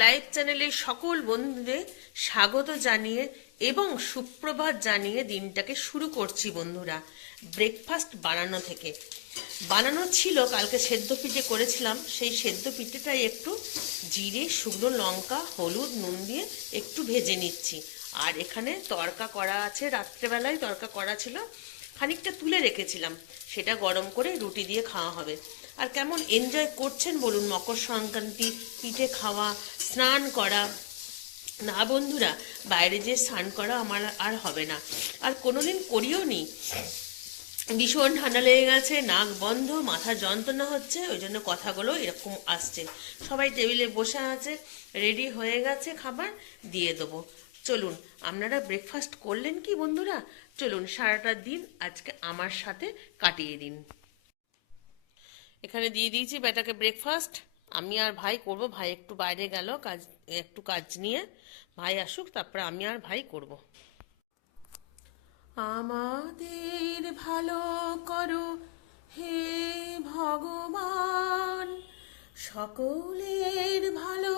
Live চ্যানেলের সকল বন্ধুদের স্বাগত জানিয়ে এবং সুপ্রভাত জানিয়ে দিনটাকে শুরু করছি বন্ধুরা। ব্রেকফাস্ট বানানো থেকে। বানানো ছিল, কালকে সেদ্ধ পিঠে করেছিলাম। সেই সেদ্ধ পিঠেটাই একটু জিরে, শুকনো লঙ্কা, হলুদ, নুন দিয়ে একটু ভেজে নিচ্ছি। আর এখানে তরকা করা আছে। রাত্রেবেলায় তরকা করা ছিল। খানিকটা তুলে রেখেছিলাম। সেটা গরম করে রুটি দিয়ে খাওয়া হবে। আর কেমন এনজয় করছেন বলুন মকর সংক্রান্তি, পিঠে খাওয়া, স্নান করা। না বন্ধুরা, বাইরে যে স্নান করা আমার আর হবে না। আর কোনোদিন করিও নি। ভীষণ ঠান্ডা লেগে গেছে, নাক বন্ধ, মাথা যন্ত্রণা হচ্ছে, ওই জন্য কথাগুলো এরকম আসছে। সবাই টেবিলে বসে আছে রেডি হয়ে গেছে খাবার, দিয়ে দেবো। চলুন, আপনারা ব্রেকফাস্ট করলেন কি বন্ধুরা? চলুন, সারাটা দিন আজকে আমার সাথে কাটিয়ে দিন। এখানে দিয়ে দিয়েছি বেটাকে ব্রেকফাস্ট আমি আর ভাই করব, ভাই একটু বাইরে গেল, কাজ, একটু কাজ নিয়ে। ভাই আসুক, তারপরে আমি আর ভাই করব। আমাদের ভালো করো হে ভগবান, সকলের ভালো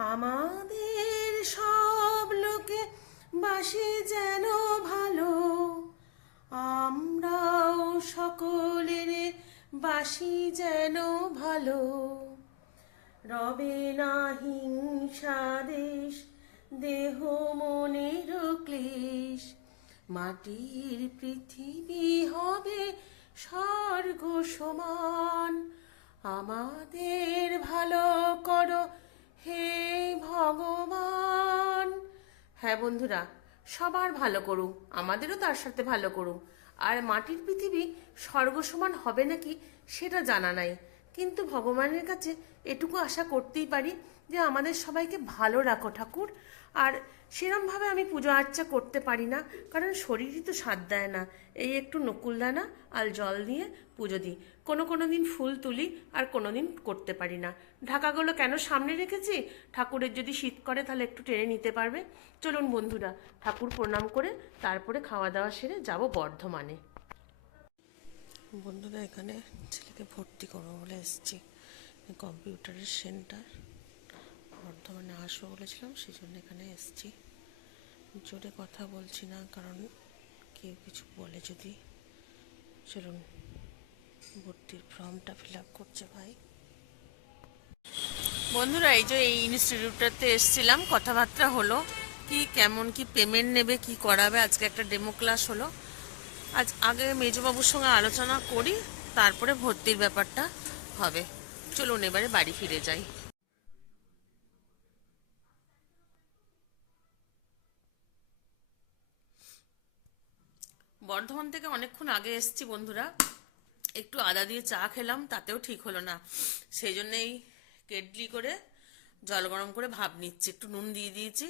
আমাদের সব লোকে বাসি যেন ভালো। আমরাও সকলের বাসি যেন ভালো। রবে না হিংসা দেশ, দেহ মনের ক্লেশ। মাটির পৃথিবী হবে স্বর্গ সমান। আমাদের ভালো করো হে ভগবান। হ্যাঁ বন্ধুরা, সবার ভালো করুক, আমাদেরও তার সাথে ভালো করুক। আর মাটির পৃথিবী স্বর্গ সমান হবে নাকি সেটা জানা নাই। কিন্তু ভগবানের কাছে এটুকু আশা করতেই পারি যে আমাদের সবাইকে ভালো রাখো ঠাকুর। আর সেরমভাবে আমি পুজো আর্চা করতে পারি না, কারণ শরীরই তো সাথ দেয় না। এই একটু নকুলদানা আর জল দিয়ে পুজো দিই। কোনো কোনো দিন ফুল তুলি আর কোনো দিন করতে পারি না। ঢাকাগুলো কেন সামনে রেখেছি? ঠাকুরের যদি শীত করে তাহলে একটু টেনে নিতে পারবে। চলুন বন্ধুরা, ঠাকুর প্রণাম করে তারপরে খাওয়া দাওয়া সেরে যাব বর্ধমানে। বন্ধুরা, এখানে ছেলেকে ভর্তি করব বলে এসেছি। কম্পিউটারের সেন্টার। বর্ধমানে আসব বলেছিলাম সেই জন্য এখানে এসেছি। জোরে কথা বলছি না, কারণ কেউ কিছু বলে যদি। চলুন। ভর্তির ফর্মটা ফিল করছে ভাই। বন্ধুরা, এই যে এই ইনস্টিটিউটটাতে এসেছিলাম, কথাবার্তা হলো কি, কেমন, কি পেমেন্ট নেবে, কি করাবে, আজকে একটা ডেমো ক্লাস হলো। আজ আগে মেজবাবুর সঙ্গে আলোচনা করি, তারপরে ভর্তির ব্যাপারটা হবে। চলুন এবারে বাড়ি ফিরে যাই। বর্ধমান থেকে অনেকক্ষণ আগে এসেছি বন্ধুরা। একটু আদা দিয়ে চা খেলাম, তাতেও ঠিক হলো না। সেই জন্যেই কেটলি করে জল গরম করে ভাব নিচ্ছি, একটু নুন দিয়ে দিয়েছি,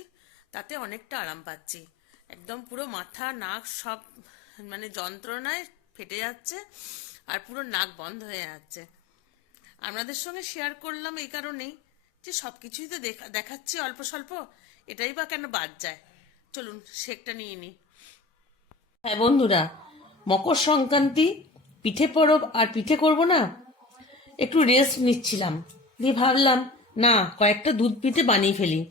তাতে অনেকটা আরাম পাচ্ছি। একদম পুরো মাথা, নাক সব মানে যন্ত্রণায় ফেটে যাচ্ছে আর পুরো নাক বন্ধ হয়ে যাচ্ছে। আপনাদের সঙ্গে শেয়ার করলাম এই কারণেই যে সব কিছুই তো দেখা, দেখাচ্ছি অল্প স্বল্প, এটাই বা কেন বাদ যায়? চলুন শেকটা নিয়ে নিই। হ্যাঁ বন্ধুরা, মকর সংক্রান্তি পিঠে পরব আর পিঠে করব না? একটু রেস্ট নিচ্ছিলাম। দিয়ে ভাবলাম, না, কয়েকটা দুধ পিঠে বানিয়ে ফেলি।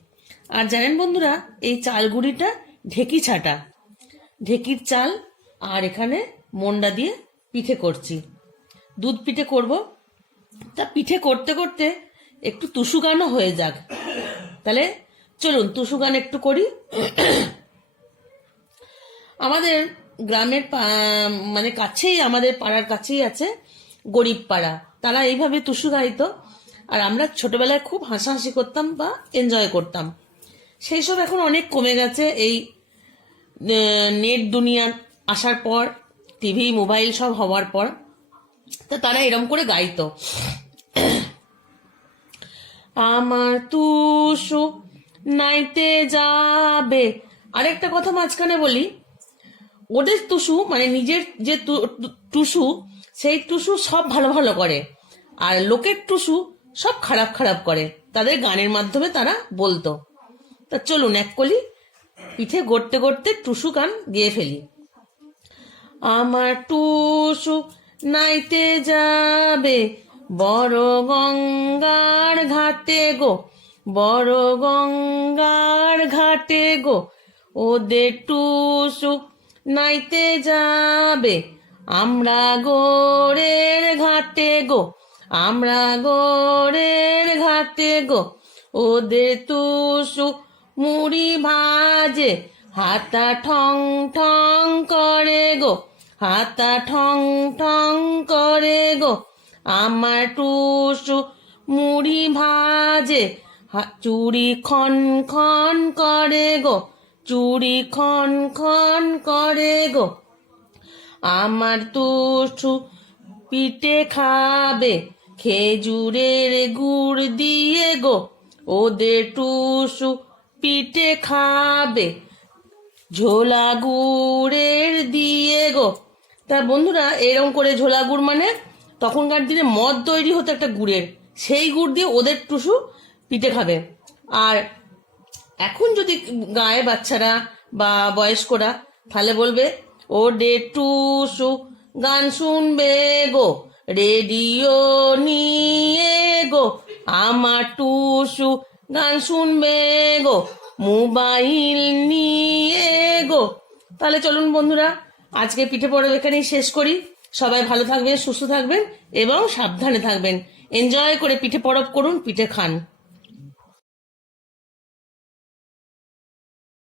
আর জানেন বন্ধুরা, এই চালগুড়িটা ঢেকি ছাটা। ঢেকির চাল আর এখানে মন্ডা দিয়ে পিঠে করছি। দুধ পিঠে করব। তা পিঠে করতে করতে একটু টুসু গানও হয়ে যাক। তাহলে চলুন টুসু গান একটু করি। আমাদের গ্রামের মানে কাছেই, আমাদের পাড়ার কাছেই আছে গরিব পাড়া। তারা এইভাবে টুসু গাইতো আর আমরা ছোটবেলায় খুব হাসাহাসি করতাম বা এনজয় করতাম। সেই সব এখন অনেক কমে গেছে। এই নেট দুনিয়া আসার পর, টিভি, মোবাইল সব হওয়ার পর, তা তারা এরম করে গাইতো। আমার তুষু নাইতে যাবে। আরেকটা কথা মাঝখানে বলি। ওদের টুসু মানে নিজের যে টুসু, সেই টুসু সব ভালো ভালো করে। আর লোকের টুসু সব খারাপ খারাপ করে। তাদের গানের মাধ্যমে তারা বলতো। তা চলুন, এক কলি পিঠে গড়তে গড়তে টুসু গান গেয়ে ফেলি। আমার টুসু নাইতে যাবে, বড় গঙ্গার ঘাটে গো, বড় গঙ্গার ঘাটে গো, ওদের টুসু নাইতে যাবে। আমরা গোড়ের ঘাটে গো, আমরা গোড়ের ঘাটে গো। ওদের তুসু মুড়ি ভাজে, হাতা ঠং ঠং করে গো, হাতা ঠং ঠং করে গো। আমার টুসু মুড়ি ভাজে চুড়ি খন খন করে গো। চুড়ি খন খন করে গো। আমার তুষু পিঠে খাবে, খেজুরের গুড় দিয়ে গো। ওদের টুসু পিঠে খাবে, ঝোলা গুড়ের দিয়ে গো। তা বন্ধুরা, এরকম করে ঝোলা গুড় মানে তখনকার দিনে মদ তৈরি হতো একটা গুড়ের, সেই গুড় দিয়ে ওদের টুসু পিঠে খাবে। আর এখন যদি গায়ে বাচ্চারা বা বয়স্করা তাহলে বলবে, ও ডে টুসু গান শুনবে গো, রেডিও নিয়ে গো, আমার টুসু গান শুনবে গো, মোবাইল নিয়ে গো। তাহলে চলুন বন্ধুরা, আজকে পিঠে পড়ব এখানেই শেষ করি। সবাই ভালো থাকবেন, সুস্থ থাকবেন এবং সাবধানে থাকবেন। এনজয় করে পিঠে পরব করুন, পিঠে খান।